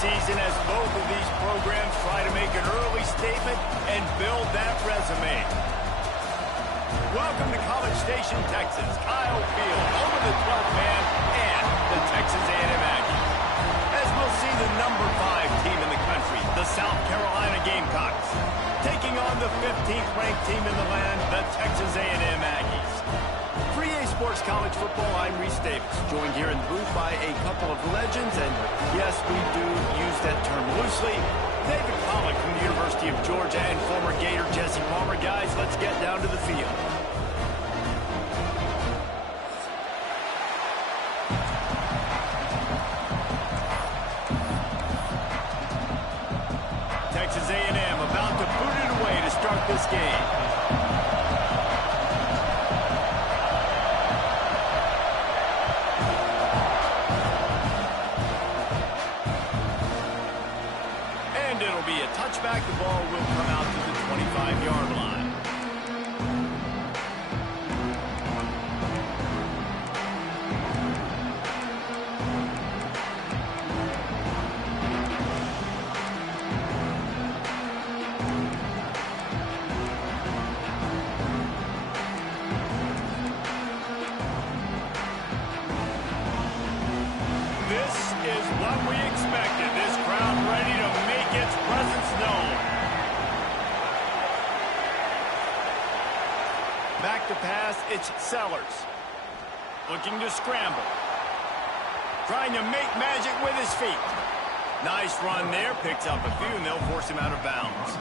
season as both of these programs try to make an early statement and build that resume. Welcome to College Station, Texas. Kyle Field, home of the 12th man and the Texas A&M Aggies. As we'll see the number 5 team in the country, the South Carolina Gamecocks, taking on the 15th ranked team in the land, the Texas A&M Aggies. For EA Sports College Football, I'm Reese Davis, joined here in the booth by a couple of legends, and yes, we do use that term loosely. David Pollack from the University of Georgia and former Gator Jesse Palmer. Guys, let's get down to the field. Texas A&M about to boot it away to start this game. And it'll be a touchback. The ball will come out to the 25-yard line. This is what we expected. This crowd ready to make its presence known. Back to pass, it's Sellers. Looking to scramble. Trying to make magic with his feet. Nice run there, picks up a few, and they'll force him out of bounds.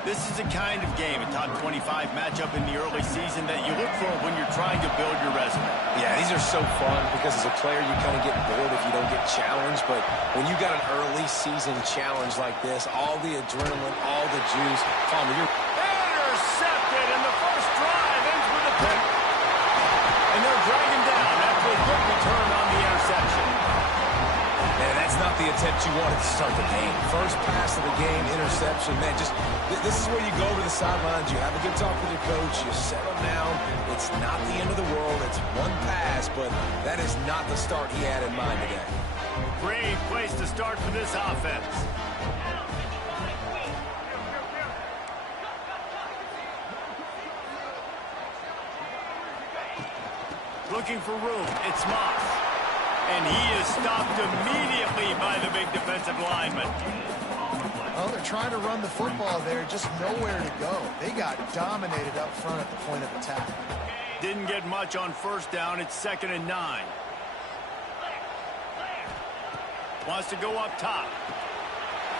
This is a kind of game, a top 25 matchup in the early season that you look for when you're trying to build your resume. Yeah, these are so fun because as a player you kind of get bored if you don't get challenged, but when you got an early season challenge like this, all the adrenaline, all the juice, Palmer, you're... Intercepted, and the first drive ends with a pick. And they'll drag him down after a good return on the interception. Man, that's not the attempt you wanted to start the game. First pass of the game, interception. Man, just this is where you go over the sidelines. You have a good talk with your coach. You settle down. It's not the end of the world. It's one pass, but that is not the start he had in mind today. Great place to start for this offense. Looking for room. It's Moss. And he is stopped immediately by the big defensive lineman. Well, they're trying to run the football there, just nowhere to go. They got dominated up front at the point of attack. Didn't get much on first down. It's 2nd and 9. Wants to go up top.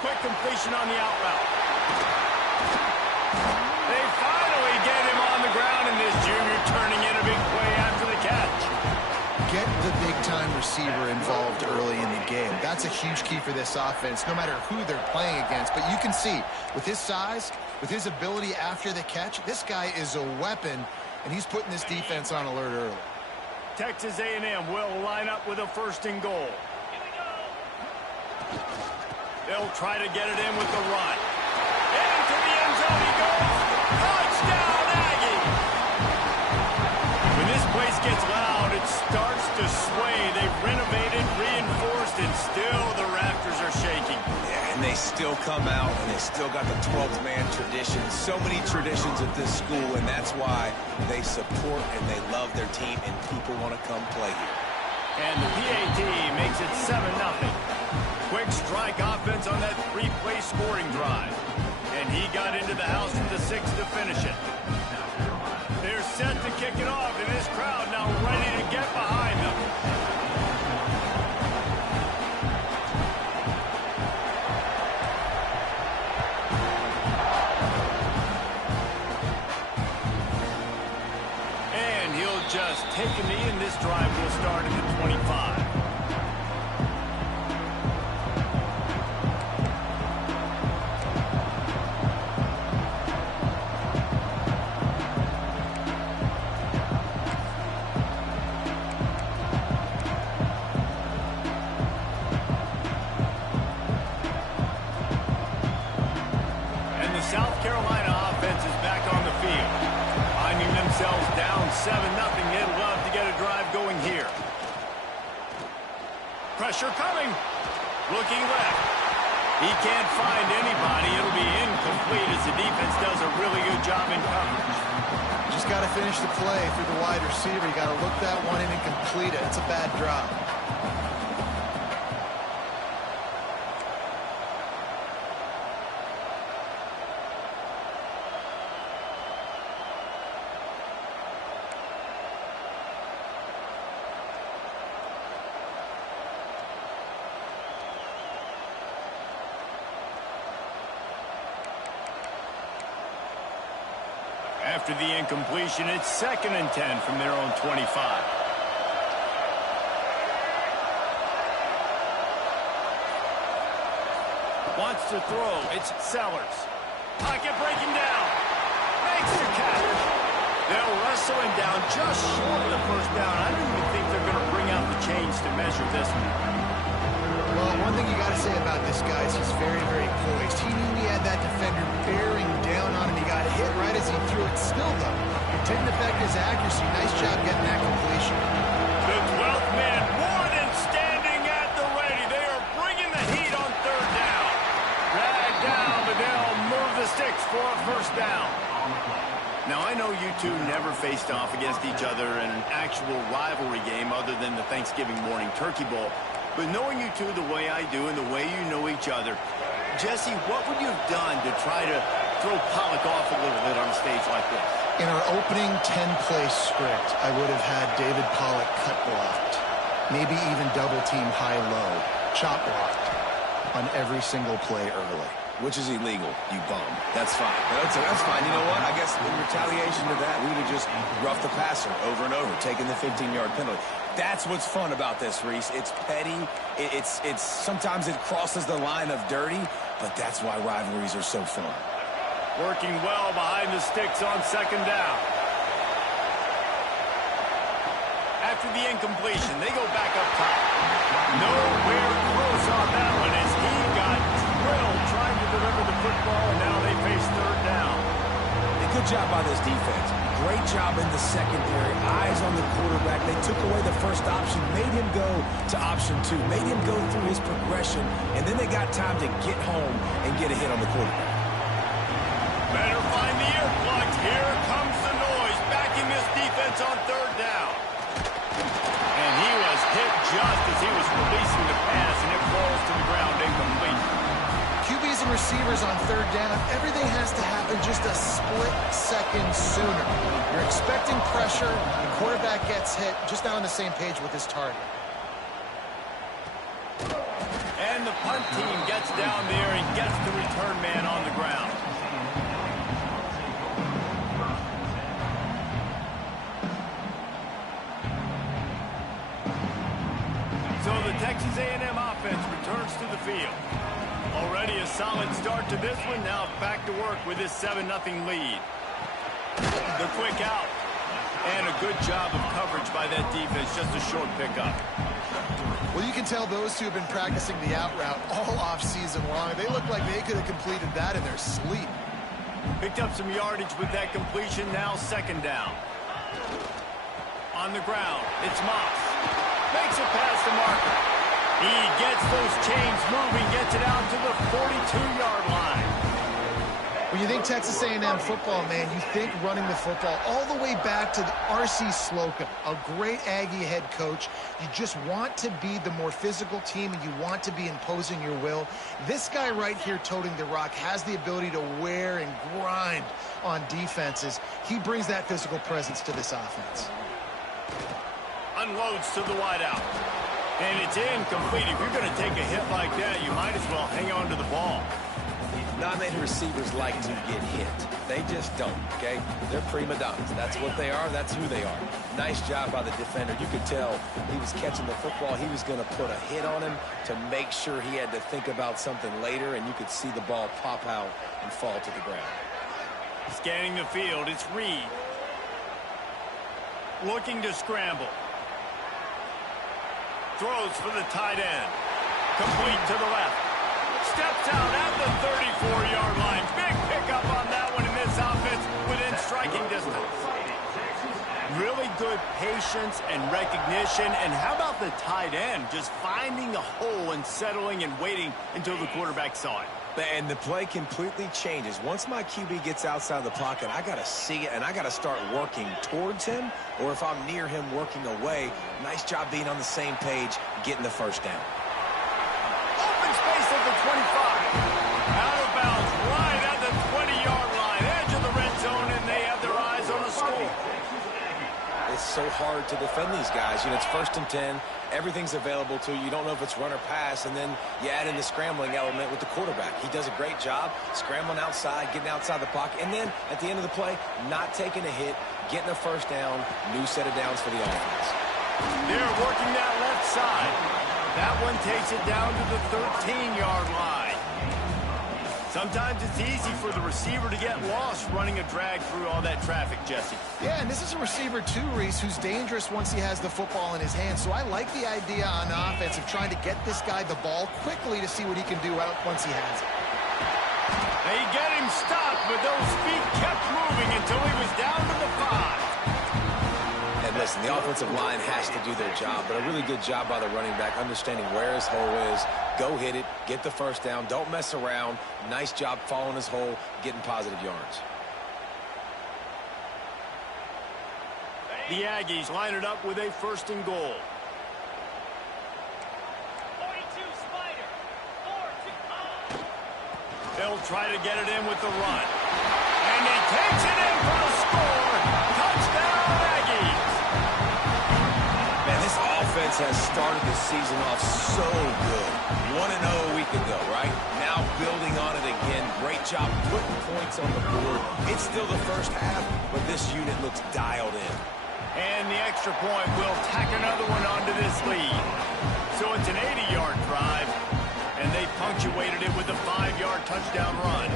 Quick completion on the out route. They finally get him on the ground, and this junior turning in a big play after the catch. Get the big-time receiver involved early in the game. That's a huge key for this offense, no matter who they're playing against. But you can see, with his size, with his ability after the catch, this guy is a weapon, and he's putting this defense on alert early. Texas A&M will line up with a 1st and goal. They'll try to get it in with the run. Into the end zone he goes. Touchdown, Aggie! When this place gets loud, it starts to sway. They've renovated, reinforced, and still the rafters are shaking. Yeah, and they still come out, and they still got the 12th man tradition. So many traditions at this school, and that's why they support and they love their team, and people want to come play here. And the PAT makes it 7-0. Quick strike offense on that 3-play scoring drive. And he got into the house from the 6 to finish it. They're set to kick it off, and this crowd now ready to get behind them. And he'll just take a knee, and this drive will start at the 25. South Carolina offense is back on the field. Finding themselves down 7-0. They'd love to get a drive going here. Pressure coming. Looking left. He can't find anybody. It'll be incomplete as the defense does a really good job in coverage. Just got to finish the play through the wide receiver. You got to look that one in and complete it. It's a bad drop. After the incompletion, it's 2nd and 10 from their own 25. Wants to throw. It's Sellers. Pocket breaking down. Makes the catch. They'll wrestle him down just short of the first down. I don't even think they're going to bring out the chains to measure this one. Well, one thing you got to say about this guy is he's very, very poised. He knew he had that defender bearing down on him. He got hit right as he threw it. Still, though, it didn't affect his accuracy. Nice job getting that completion. The 12th man, one and standing at the ready. They are bringing the heat on 3rd down. Dragged down, but they'll move the sticks for a 1st down. Now, I know you two never faced off against each other in an actual rivalry game other than the Thanksgiving morning Turkey Bowl. But knowing you two the way I do and the way you know each other, Jesse, what would you have done to try to throw Pollock off a little bit on a stage like this? In our opening 10-play script, I would have had David Pollock cut blocked, maybe even double-team high-low, chop blocked on every single play early. Which is illegal, you bum. That's fine. That's fine. You know what? I guess in retaliation to that, we would have just roughed the passer over and over, taking the 15-yard penalty. That's what's fun about this, Reese. It's petty. It's sometimes it crosses the line of dirty, but that's why rivalries are so fun. Working well behind the sticks on 2nd down. After the incompletion, they go back up top. Nowhere close on that one as he got drilled trying to deliver the football, and now they face 3rd down. Good job by this defense. Great job in the secondary. Eyes on the quarterback. They took away the first option, made him go to option 2, made him go through his progression, and then they got time to get home and get a hit on the quarterback. Better find the earplugs. Here comes the noise. Backing this defense on 3rd down. And he was hit just as he was releasing the pass, and it falls to the ground incomplete. QBs and receivers on 3rd down, everything has to happen just a split second sooner. You're expecting pressure, the quarterback gets hit, just not on the same page with his target. And the punt team gets down there and gets the return man on the ground. So the Texas A&M offense returns to the field. Already a solid start to this one. Now back to work with this 7-0 lead. The quick out. And a good job of coverage by that defense. Just a short pickup. Well, you can tell those two have been practicing the out route all off-season long. They look like they could have completed that in their sleep. Picked up some yardage with that completion. Now 2nd down. On the ground, it's Moss. Makes it past the marker. He gets those chains moving, gets it out to the 42-yard line. When you think Texas A&M football, man, you think running the football all the way back to R.C. Slocum, a great Aggie head coach. You just want to be the more physical team, and you want to be imposing your will. This guy right here toting the rock has the ability to wear and grind on defenses. He brings that physical presence to this offense. Unloads to the wideout. And it's incomplete. If you're going to take a hit like that, you might as well hang on to the ball. Not many receivers like to get hit. They just don't, okay? They're prima donnas. That's what they are. That's who they are. Nice job by the defender. You could tell he was catching the football. He was going to put a hit on him to make sure he had to think about something later, and you could see the ball pop out and fall to the ground. Scanning the field, it's Reed. Looking to scramble. Throws for the tight end. Complete to the left. Steps out at the 34-yard line. Big pickup on that one in this offense within striking distance. Really good patience and recognition. And how about the tight end just finding a hole and settling and waiting until the quarterback saw it? And the play completely changes. Once my QB gets outside the pocket, I got to see it, and I got to start working towards him, or if I'm near him, working away. Nice job being on the same page, getting the first down. Open space at the 25. Out of bounds, right at the 20-yard line. Edge of the red zone, and they have their eyes on the score. It's so hard to defend these guys. You know, it's 1st and 10. Everything's available to you. You don't know if it's run or pass, and then you add in the scrambling element with the quarterback. He does a great job scrambling outside, getting outside the pocket, and then at the end of the play, not taking a hit, getting a first down, new set of downs for the offense. They're working that left side. That one takes it down to the 13-yard line. Sometimes it's easy for the receiver to get lost running a drag through all that traffic, Jesse. Yeah, and this is a receiver too, Reese, who's dangerous once he has the football in his hands. So I like the idea on offense of trying to get this guy the ball quickly to see what he can do out once he has it. They get him stopped, but those feet kept moving until he was down to the 5. And listen, the offensive line has to do their job, but a really good job by the running back, understanding where his hole is. Go hit it, get the first down, don't mess around. Nice job following his hole, getting positive yards. The Aggies line it up with a 1st and goal. 42 Spider. 4-2. They'll try to get it in with the run. And he takes it in for the score. Touchdown, Aggies. Man, this offense has started the season off so good. 1-0 a week ago, right? Now building on it again. Great job putting points on the board. It's still the first half, but this unit looks dialed in. And the extra point will tack another one onto this lead. So it's an 80-yard drive, and they punctuated it with a 5-yard touchdown run.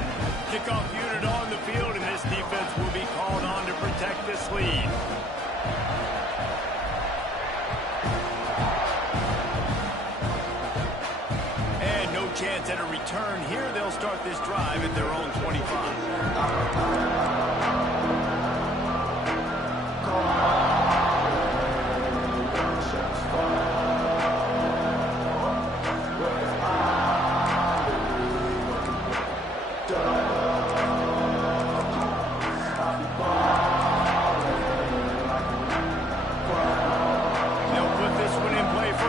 Kickoff unit on the field, and this defense will be called on to protect this lead. And no chance at a return here. They'll start this drive at their own 25.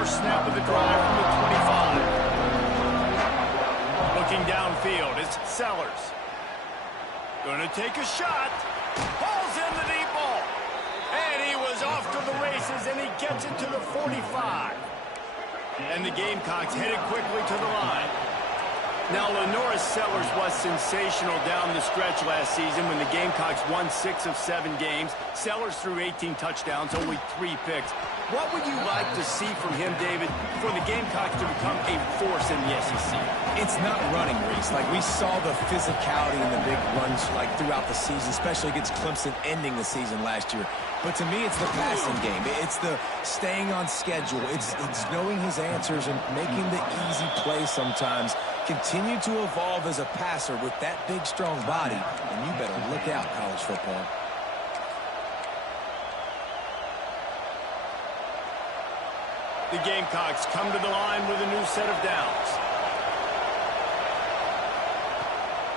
Snap of the drive from the 25. Looking downfield, it's Sellers. Going to take a shot. Falls in the deep ball. And he was off to the races, and he gets it to the 45. And the Gamecocks headed quickly to the line. Now, Lenoris Sellers was sensational down the stretch last season when the Gamecocks won 6 of 7 games. Sellers threw 18 touchdowns, only 3 picks. What would you like to see from him, David, for the Gamecocks to become a force in the SEC? It's not running, Reese. Like, we saw the physicality in the big runs, like, throughout the season, especially against Clemson ending the season last year. But to me, it's the passing game. It's the staying on schedule. It's knowing his answers and making the easy play sometimes. Continue to evolve as a passer with that big, strong body, and you better look out, college football. The Gamecocks come to the line with a new set of downs.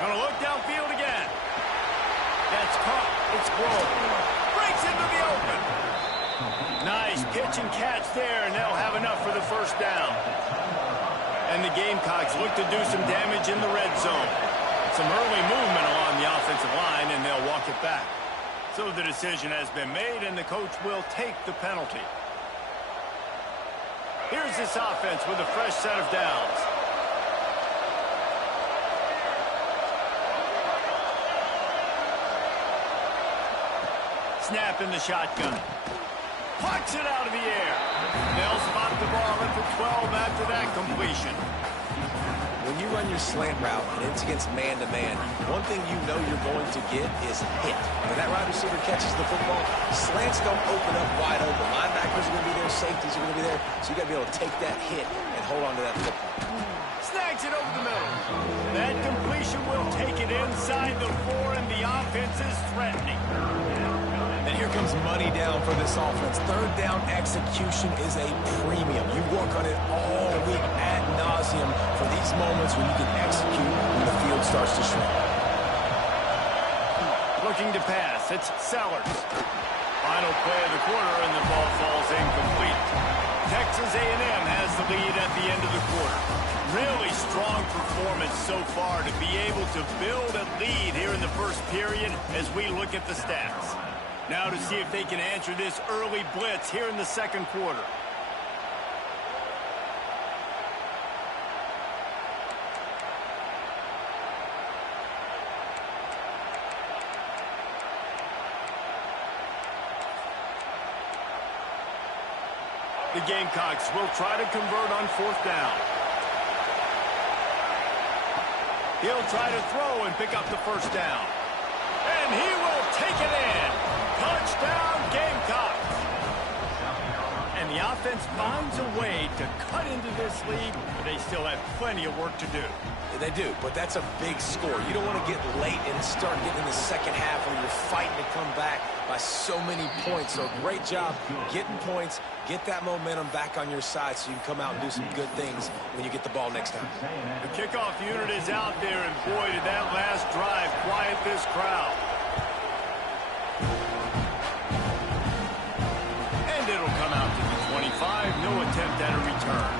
Gonna look downfield again. That's caught. It's Grove. Breaks into the open. Nice pitch and catch there, and they'll have enough for the first down. And the Gamecocks look to do some damage in the red zone. Some early movement along the offensive line, and they'll walk it back. So the decision has been made, and the coach will take the penalty. Here's this offense with a fresh set of downs. Snap in the shotgun. Pucks it out of the air. They'll spot the ball at the 12 after that completion. When you run your slant route and it's against man-to-man, one thing you know you're going to get is hit. When that wide receiver catches the football, slants don't open up wide open. Linebackers are going to be there, safeties are going to be there, so you got to be able to take that hit and hold on to that football. Snags it over the middle. That completion will take it inside the 4, and the offense is threatening. And here comes money down for this offense. Third down execution is a premium. You work on it all week ad nauseum for these moments when you can execute when the field starts to shrink. Looking to pass, it's Sellers. Final play of the quarter, and the ball falls incomplete. Texas A&M has the lead at the end of the quarter. Really strong performance so far to be able to build a lead here in the first period as we look at the stats. Now to see if they can answer this early blitz here in the second quarter. The Gamecocks will try to convert on fourth down. He'll try to throw and pick up the first down. And he will take it in. Touchdown, Gamecocks. And the offense finds a way to cut into this lead, but they still have plenty of work to do. They do, but that's a big score. You don't want to get late and start getting in the second half when you're fighting to come back by so many points. So great job getting points, get that momentum back on your side so you can come out and do some good things when you get the ball next time. The kickoff unit is out there, and boy, did that last drive quiet this crowd. And it'll come out to the 25, no attempt at a return.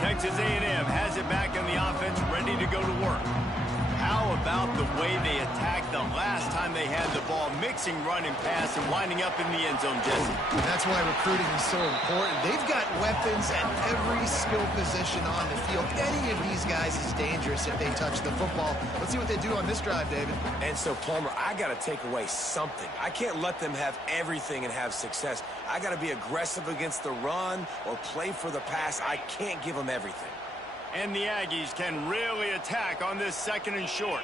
Texas A&M has it back in the offense, ready to go to work. How about the way they attacked the last time they had the ball, mixing run and pass and winding up in the end zone, Jesse? That's why recruiting is so important. They've got weapons at every skill position on the field. Any of these guys is dangerous if they touch the football. Let's see what they do on this drive, David. And so, Plummer, I got to take away something. I can't let them have everything and have success. I got to be aggressive against the run or play for the pass. I can't give them everything. And the Aggies can really attack on this second and short.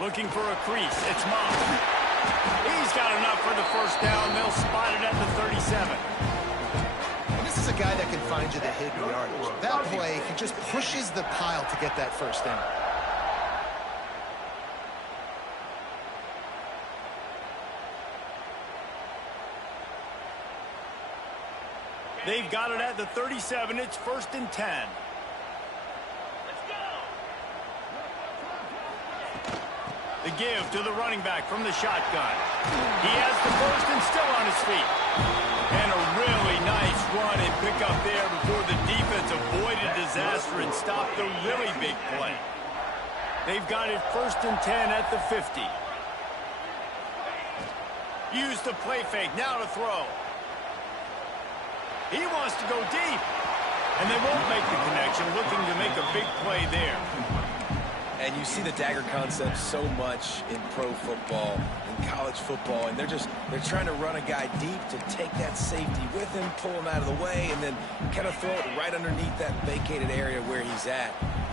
Looking for a crease. It's Moss. He's got enough for the first down. They'll spot it at the 37. And this is a guy that can find you the hidden yardage. That play, he just pushes the pile to get that first down. They've got it at the 37. It's 1st and 10. Let's go. The give to the running back from the shotgun. He has the first and still on his feet. And a really nice run and pick up there before the defense avoided disaster and stopped the really big play. They've got it 1st and 10 at the 50. Use the play fake. Now to throw. He wants to go deep. And they won't make the connection, looking to make a big play there. And you see the dagger concept so much in pro football, in college football, and they're trying to run a guy deep to take that safety with him, pull him out of the way, and then kind of throw it right underneath that vacated area where he's at.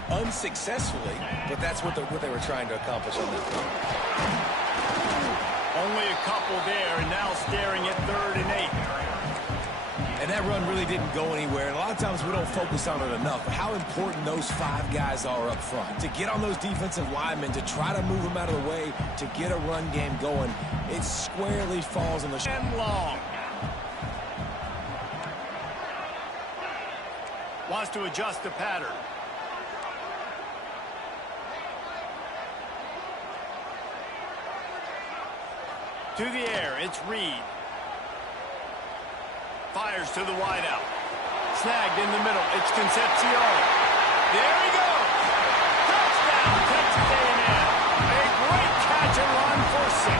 Unsuccessfully, but that's what they were trying to accomplish on that play. Only a couple there, and now staring at 3rd and 8. And that run really didn't go anywhere. And a lot of times we don't focus on it enough. But how important those 5 guys are up front. To get on those defensive linemen, to try to move them out of the way, to get a run game going, it squarely falls on the... And long. Wants to adjust the pattern. To the air, it's Reed. Fires to the wideout. Snagged in the middle. It's Concepcion. There he goes. Touchdown, Texas A&M. A great catch and run for 6.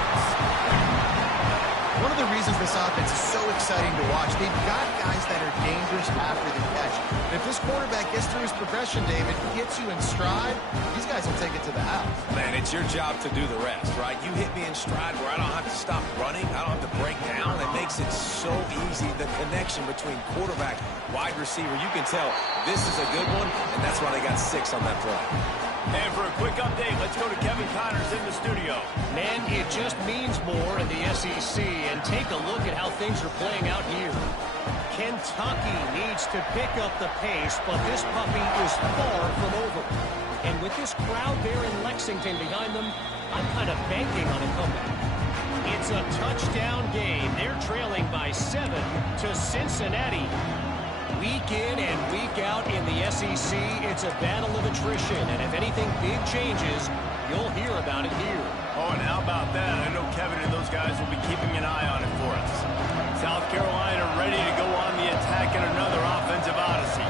One of the reasons this offense is so exciting to watch, they've got guys that are dangerous after the catch. And if this quarterback gets through his progression, David, gets you in stride, these guys will take it to the house. Man, it's your job to do the rest, right? You hit me in stride where I don't have to stop running. I don't have to break down. It makes it so easy see the connection between quarterback, wide receiver. You can tell this is a good one, and that's why they got 6 on that play. And for a quick update, let's go to Kevin Connors in the studio. Man, it just means more in the SEC, and take a look at how things are playing out here. Kentucky needs to pick up the pace, but this puppy is far from over. And with this crowd there in Lexington behind them, I'm kind of banking on a comeback. It's a touchdown game. They're trailing by 7 to Cincinnati. Week in and week out in the SEC, it's a battle of attrition. And if anything big changes, you'll hear about it here. Oh, and how about that? I know Kevin and those guys will be keeping an eye on it for us. South Carolina ready to go on the attack in another offensive odyssey.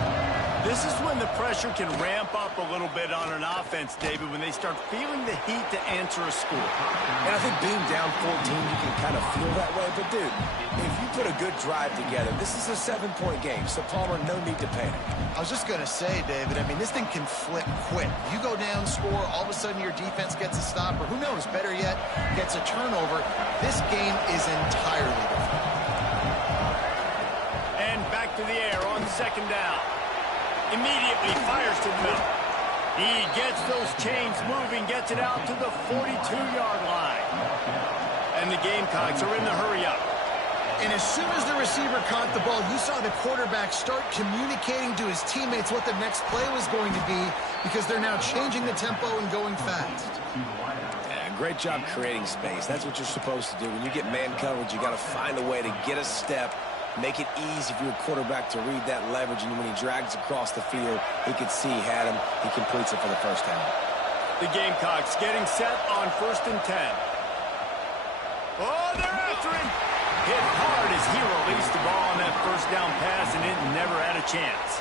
This is when the pressure can ramp up a little bit on an offense, David, when they start feeling the heat to answer a score. And I think being down 14, you can kind of feel that way. But, dude, if you put a good drive together, this is a 7-point game. So, Palmer, no need to panic. I was just going to say, David, I mean, this thing can flip quick. You go down, score, all of a sudden your defense gets a stop, or who knows, better yet, gets a turnover. This game is entirely different. And back to the air on second down. Immediately fires to the middle. He gets those chains moving, gets it out to the 42-yard line. And the Gamecocks are in the hurry-up. And as soon as the receiver caught the ball, you saw the quarterback start communicating to his teammates what the next play was going to be, because they're now changing the tempo and going fast. Yeah, great job creating space. That's what you're supposed to do. When you get man coverage, you got to find a way to get a step, make it easy for your quarterback to read that leverage, and when he drags across the field, he can see he had him. He completes it for the first down. The Gamecocks getting set on 1st and 10. Oh, they're after him. Hit hard as he released the ball on that first down pass, and it never had a chance.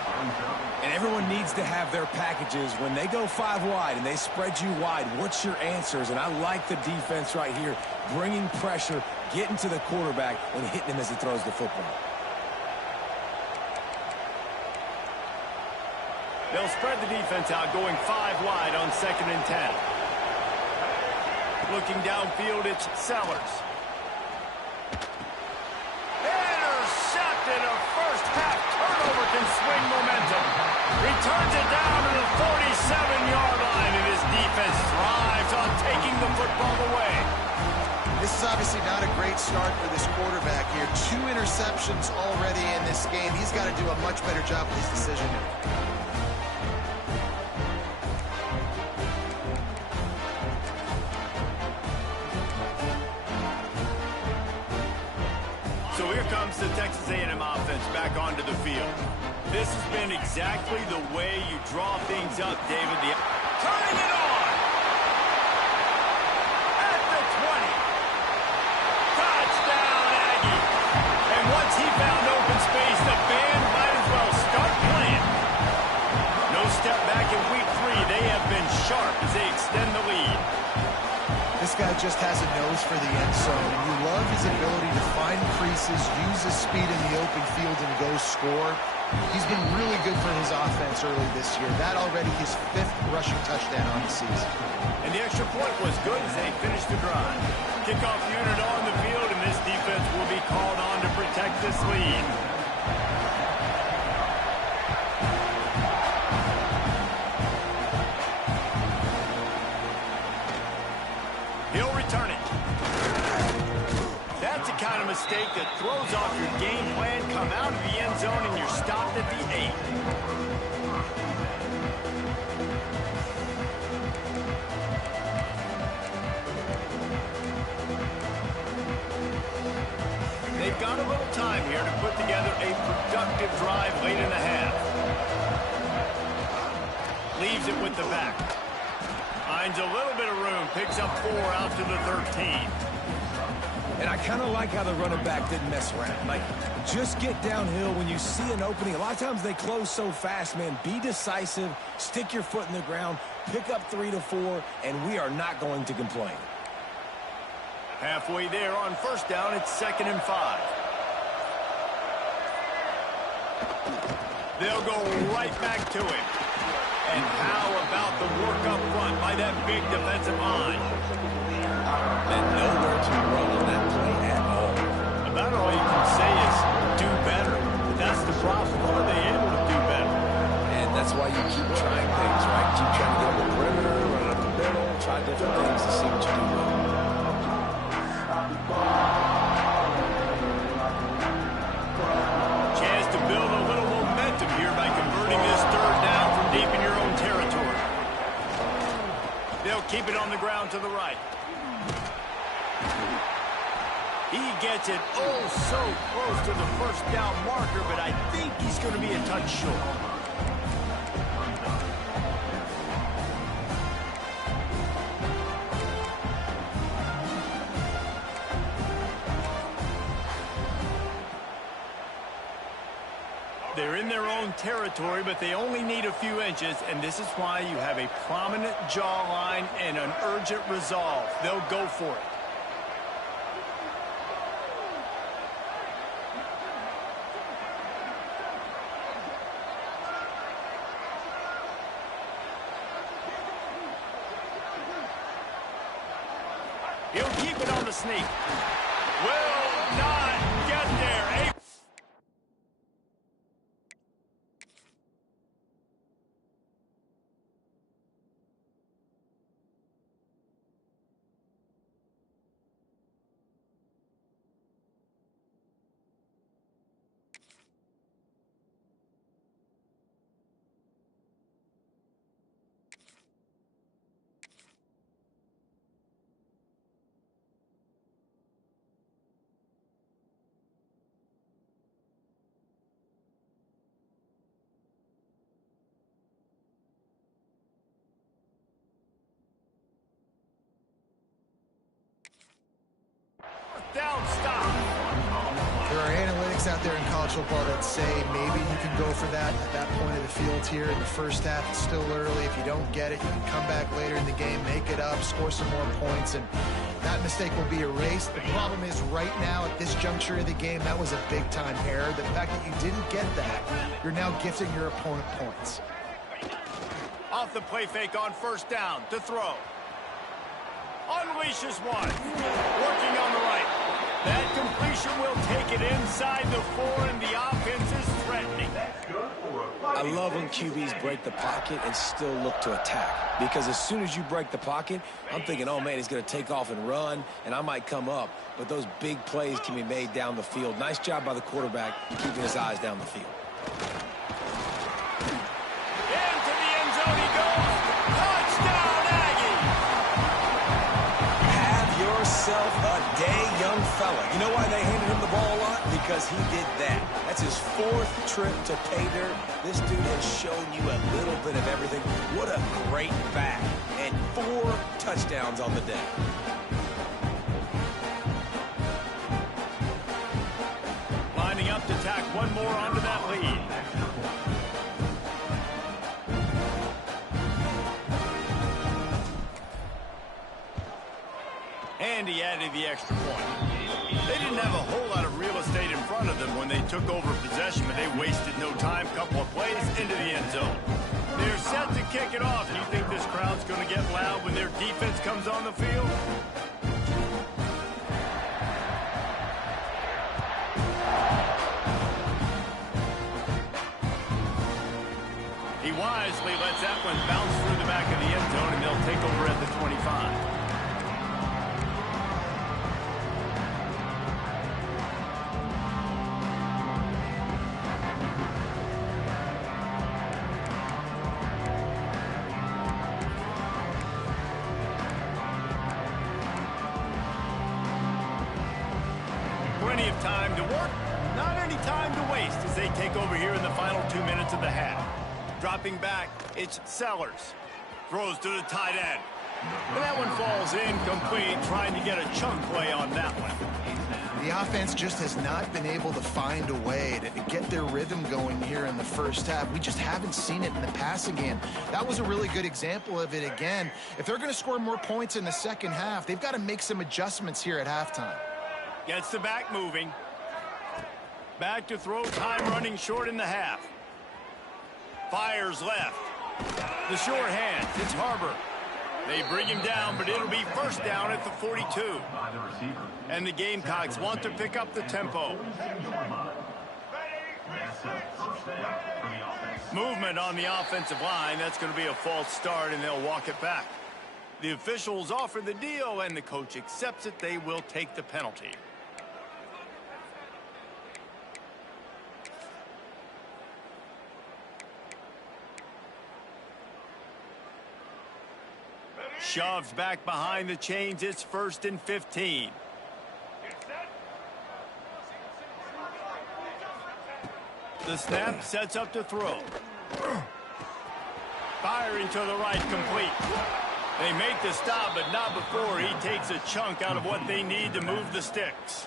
And everyone needs to have their packages. When they go 5 wide and they spread you wide, what's your answers? And I like the defense right here, bringing pressure, getting to the quarterback, and hitting him as he throws the football. They'll spread the defense out, going 5 wide on 2nd and 10. Looking downfield, it's Sellers. Intercepted. A first-half turnover can swing momentum. Returns it down to the 47-yard line, and his defense thrives on taking the football away. This is obviously not a great start for this quarterback here. 2 interceptions already in this game. He's got to do a much better job with his decision making. So here comes the Texas A&M offense back onto the field. This has been exactly the way you draw things up, David. Turning it on! At the 20. Touchdown, Aggie! And once he found open space, the band might as well start playing. No step back in week 3. They have been sharp as they extend the lead. This guy just has a nose for the end zone, and you love his ability to find creases, use his speed in the open field, and go score. He's been really good for his offense early this year. That already his 5th rushing touchdown on the season. And the extra point was good as they finished the drive. Kickoff unit on the field, and this defense will be called on to protect this lead. He'll return it. That's the kind of mistake that throws off your game plan. Come out of the end zone and you're stopped at the 8. They've got a little time here to put together a productive drive late in the half. Leaves it with the back. Finds a little bit of room, picks up 4 out to the 13. And I kind of like how the running back didn't mess around. Like, just get downhill when you see an opening. A lot of times they close so fast, man. Be decisive, stick your foot in the ground, pick up 3 to 4, and we are not going to complain. Halfway there on 1st down, it's 2nd and 5. They'll go right back to him. And how about the work up front by that big defensive line? And nowhere to run on that play at all. About all you can say is do He gets it oh so close to the first down marker, but I think he's going to be a touch short. They're in their own territory, but they only need a few inches, and this is why you have a prominent jawline and an urgent resolve. They'll go for it. He'll keep it on the sneak. Will not get there. Down, stop. There are analytics out there in college football that say maybe you can go for that at that point of the field here in the first half. It's still early. If you don't get it, you can come back later in the game, make it up, score some more points, and that mistake will be erased. The problem is right now at this juncture of the game, that was a big-time error. The fact that you didn't get that, you're now gifting your opponent points. Off the play fake on first down to throw. Unleashes one. Working on the right. That completion will take it inside the 4, and the offense is threatening. I love when QBs break the pocket and still look to attack. Because as soon as you break the pocket, I'm thinking, oh, man, he's going to take off and run, and I might come up. But those big plays can be made down the field. Nice job by the quarterback keeping his eyes down the field. Into the end zone he goes. Touchdown, Aggie! Have yourself a day, young fella. You know why they handed him the ball a lot? Because he did that. That's his 4th trip to pay dirt. This dude has shown you a little bit of everything. What a great back. And 4 touchdowns on the day. Lining up to tack one more onto that lead. And he added the extra point. They didn't have a whole lot of real estate in front of them when they took over possession, but they wasted no time. Couple of plays into the end zone. They're set to kick it off. You think this crowd's going to get loud when their defense comes on the field? He wisely lets that one bounce through the back of the end zone, and they'll take over at the 25. Plenty of time to work, not any time to waste as they take over here in the final 2 minutes of the half. Dropping back, it's Sellers. Throws to the tight end. And that one falls incomplete, trying to get a chunk play on that one. The offense just has not been able to find a way to get their rhythm going here in the first half. We just haven't seen it in the passing game. That was a really good example of it again. If they're going to score more points in the second half, they've got to make some adjustments here at halftime. Gets the back moving. Back to throw, time running short in the half. Fires left. The short hand, it's Harbor. They bring him down, but it'll be first down at the 42. And the Gamecocks want to pick up the tempo. Movement on the offensive line. That's going to be a false start, and they'll walk it back. The officials offer the deal, and the coach accepts it. They will take the penalty. Shoved back behind the chains. It's 1st and 15. The snap sets up to throw. Firing to the right, complete. They make the stop, but not before he takes a chunk out of what they need to move the sticks.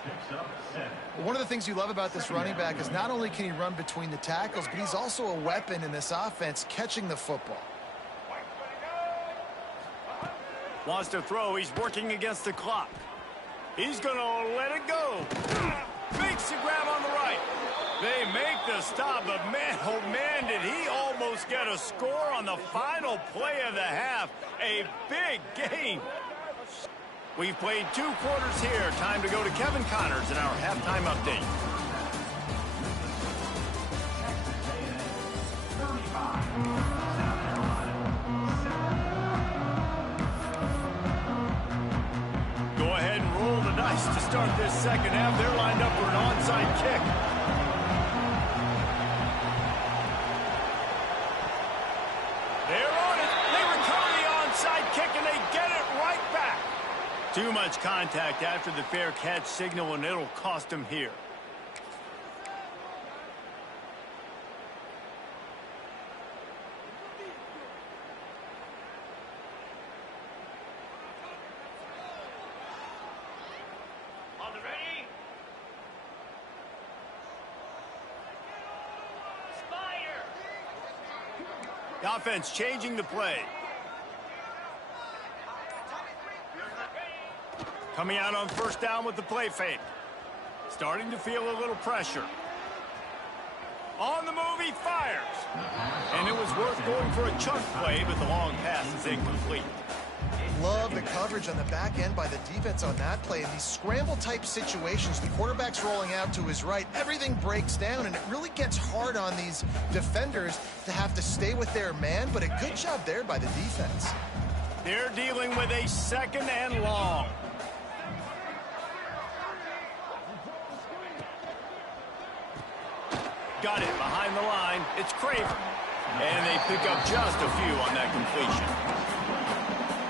One of the things you love about this running back is not only can he run between the tackles, but he's also a weapon in this offense catching the football. Wants to throw. He's working against the clock. He's going to let it go. Makes the grab on the right. They make the stop, but man, oh man, did he almost get a score on the final play of the half. A big game. We've played 2 quarters here. Time to go to Kevin Connors in our halftime update. Go ahead and roll the dice to start this second half. They're lined up for an onside kick. They're on it. They recover the onside kick, and they get it right back. Too much contact after the fair catch signal, and it'll cost them here. On the ready. Fire. The offense changing the play. Coming out on first down with the play fake. Starting to feel a little pressure. On the move, he fires. And it was worth going for a chunk play, but the long pass is incomplete. Love the coverage on the back end by the defense on that play. In these scramble-type situations, the quarterback's rolling out to his right. Everything breaks down, and it really gets hard on these defenders to have to stay with their man, but a good job there by the defense. They're dealing with a second and long. Got it behind the line. It's Craver. And they pick up just a few on that completion.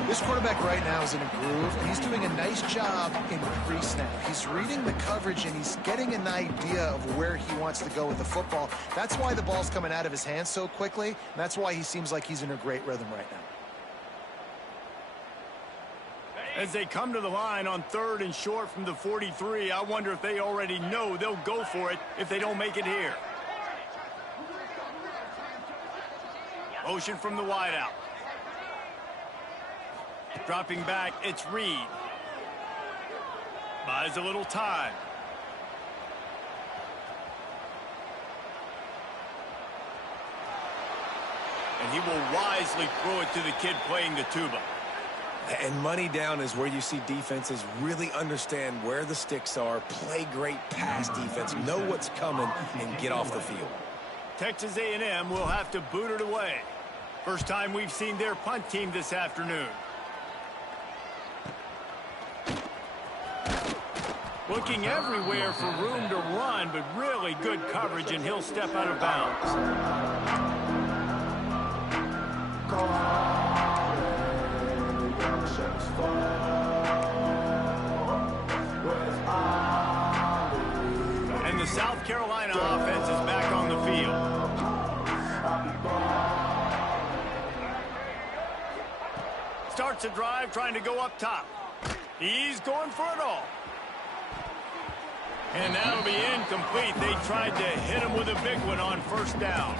This quarterback right now is in a groove, and he's doing a nice job in pre-snap. He's reading the coverage, and he's getting an idea of where he wants to go with the football. That's why the ball's coming out of his hands so quickly, and that's why he seems like he's in a great rhythm right now. As they come to the line on 3rd and short from the 43, I wonder if they already know they'll go for it if they don't make it here. Motion from the wideout. Dropping back, it's Reed. Buys a little time. And he will wisely throw it to the kid playing the tuba. And money down is where you see defenses really understand where the sticks are, play great pass defense, know what's coming, and get off the field. Texas A&M will have to boot it away. First time we've seen their punt team this afternoon. Looking everywhere for room to run, but really good coverage, and he'll step out of bounds. And the South Carolina offense is back on the field. Starts a drive trying to go up top. He's going for it all. And that'll be incomplete. They tried to hit him with a big one on first down.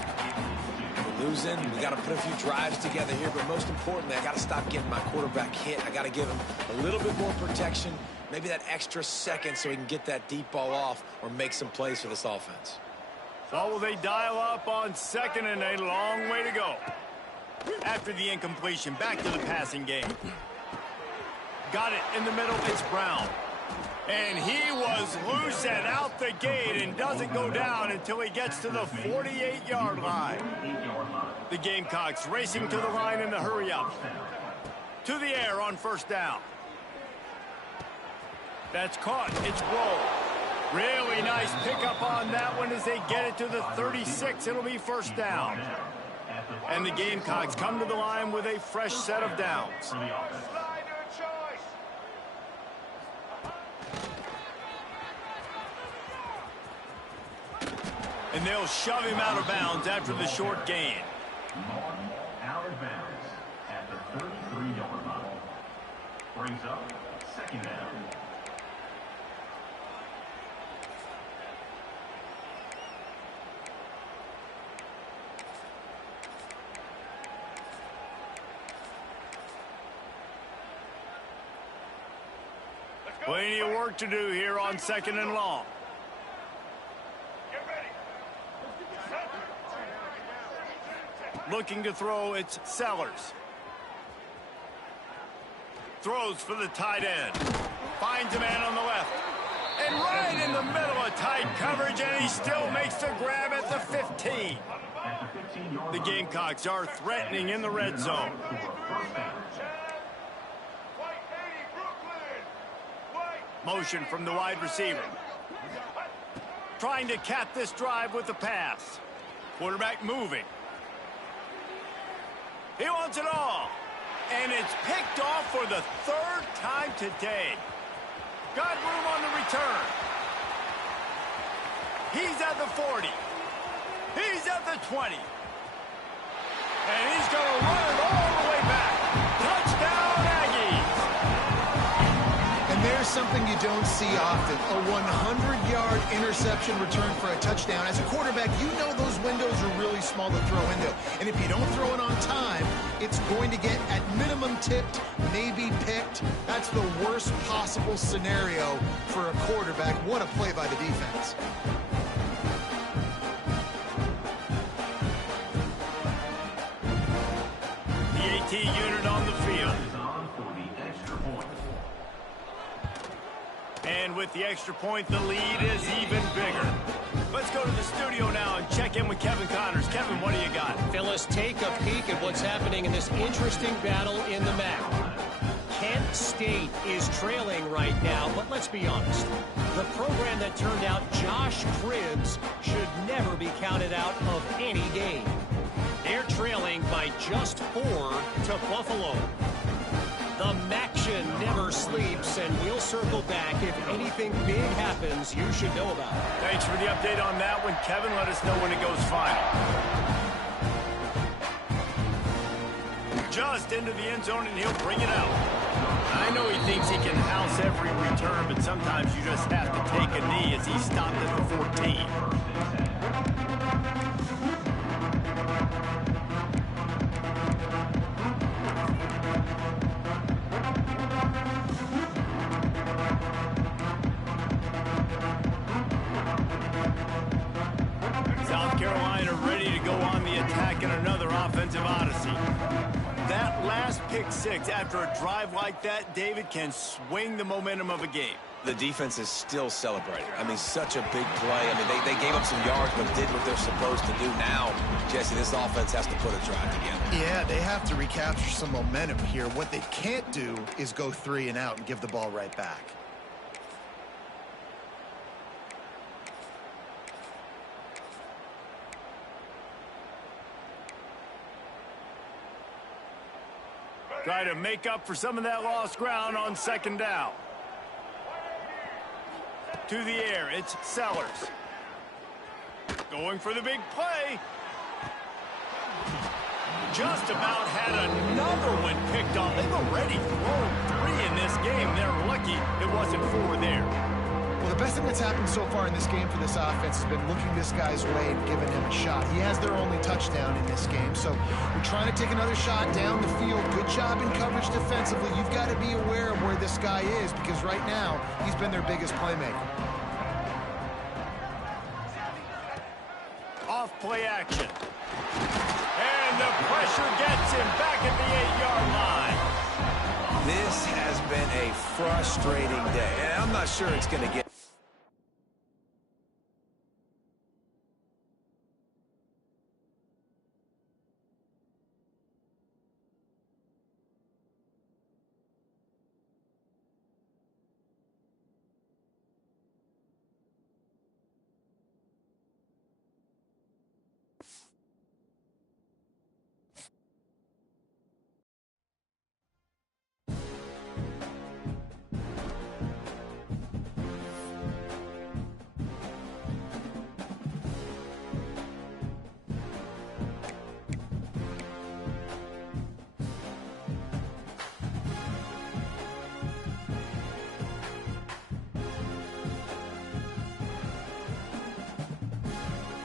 We're losing. We got to put a few drives together here, but most importantly, I got to stop getting my quarterback hit. I got to give him a little bit more protection, maybe that extra second so he can get that deep ball off or make some plays for this offense. So will they dial up on second, and a long way to go. After the incompletion, back to the passing game. Got it in the middle, it's Brown. And he was loose and out the gate and doesn't go down until he gets to the 48-yard line. The Gamecocks racing to the line in the hurry-up. To the air on first down. That's caught. It's rolled. Really nice pickup on that one as they get it to the 36. It'll be first down. And the Gamecocks come to the line with a fresh set of downs. And they'll shove him out of bounds after the short gain. Martin out of bounds at the 33-yard line. Brings up second down. Plenty of work to do here on 2nd and long. Looking to throw, it's Sellers. Throws for the tight end. Finds a man on the left. And right in the middle of tight coverage, and he still makes the grab at the 15. The Gamecocks are threatening in the red zone. Motion from the wide receiver. Trying to cap this drive with the pass. Quarterback moving. He wants it all. And it's picked off for the 3rd time today. Got room on the return. He's at the 40. He's at the 20. And he's going to run it all the way back. Touchdown, Aggies. And there's something you don't see often, a 100-yard interception return for a touchdown. As a quarterback, you know those windows are really small to throw into. And if you don't throw it on time, it's going to get at minimum tipped, maybe picked. That's the worst possible scenario for a quarterback. What a play by the defense. The AT unit on the field. And with the extra point, the lead is even bigger. Let's go to the studio now and check in with Kevin Connors. Kevin, what do you got? Phyllis, take a peek at what's happening in this interesting battle in the MAC. Kent State is trailing right now, but let's be honest. The program that turned out Josh Cribbs should never be counted out of any game. They're trailing by just 4 to Buffalo. The Maction never sleeps, and we'll circle back if anything big happens you should know about. Thanks for the update on that one, Kevin. Let us know when it goes final. Just into the end zone, and he'll bring it out. I know he thinks he can house every return, but sometimes you just have to take a knee as he stopped at the 14. South Carolina ready to go on the attack in another offensive odyssey. That last pick six after a drive like that, David, can swing the momentum of a game. The defense is still celebrating. I mean, such a big play. I mean, they gave up some yards but did what they're supposed to do. Now, Jesse, this offense has to put a drive together. Yeah, they have to recapture some momentum here. What they can't do is go 3 and out and give the ball right back. Try to make up for some of that lost ground on 2nd down. To the air, it's Sellers. Going for the big play. Just about had another one picked off. They've already thrown 3 in this game. They're lucky it wasn't 4 there. Well, the best thing that's happened so far in this game for this offense has been looking this guy's way and giving him a shot. He has their only touchdown in this game, so we're trying to take another shot down the field. Good job in coverage defensively. You've got to be aware of where this guy is because right now he's been their biggest playmaker. Off play action. And the pressure gets him back at the 8-yard line. This has been a frustrating day, and I'm not sure it's going to get...